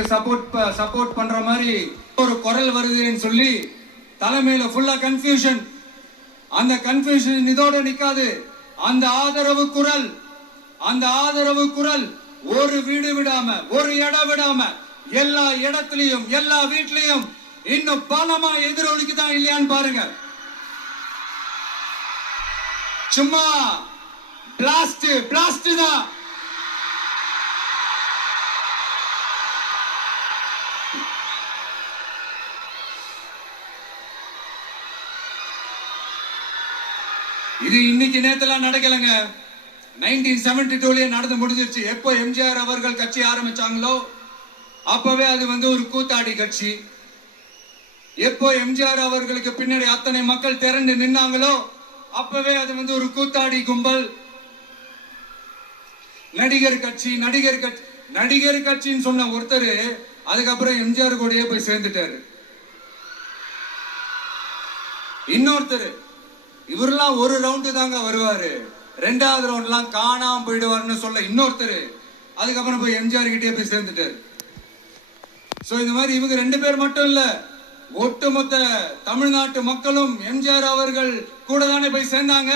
விஜய்க்கு சப்போர்ட் பண்ற மாதிரி ஒரு குரல் வருதுன்னு சொல்லி தலைமையில ஃபுல்லா கன்ஃபியூஷன். அந்த கன்ஃபியூஷன் இதோட நிக்காது. அந்த ஆதரவு குரல் ஒரு வீடு விடாம, ஒரு இடம் விடாம, எல்லா இடத்துலயும், எல்லா வீட்லயும் இன்னும் பலமா எதிரொலிக்குதான் இல்லையான்னு பாருங்க. சும்மா பிளாஸ்ட் தான். இது இன்னைக்கு நேரத்துல நடக்கலங்க. 1972 நடந்து முடிஞ்சிருச்சு. எப்போ எம்ஜிஆர் அவர்கள் கட்சி ஆரம்பிச்சாங்களோ அப்பவே அது ஒரு கூத்தாடி கட்சி. எப்போ எம்ஜிஆர் அவர்களுக்கு பின்னாடி அத்தனை மக்கள் திரண்டு நின்னாங்களோ அப்பவே அது ஒரு கூத்தாடி கும்பல். நடிகர் கட்சின்னு சொன்ன ஒருத்தர் அதுக்கப்புறம் எம்ஜிஆர் கூடயே போய் சேர்ந்துட்டாரு. இன்னொருத்தர் இவரெல்லாம் ஒரு ரவுண்டு தாங்க வருவாரு, ரெண்டாவது ரவுண்ட்லாம் காணாம போயிடுவாருன்னு சொல்ல இன்னொருத்தர் அதுக்கப்புறம் போய் எம்ஜிஆர் கிட்டே போய் சேர்ந்துட்டாரு. சோ இந்த மாதிரி இவங்க 2 பேர் மட்டும் இல்ல, ஒட்டுமொத்த தமிழ்நாட்டு மக்களும் எம்ஜிஆர் அவர்கள் கூட தானே போய் சேர்ந்தாங்க.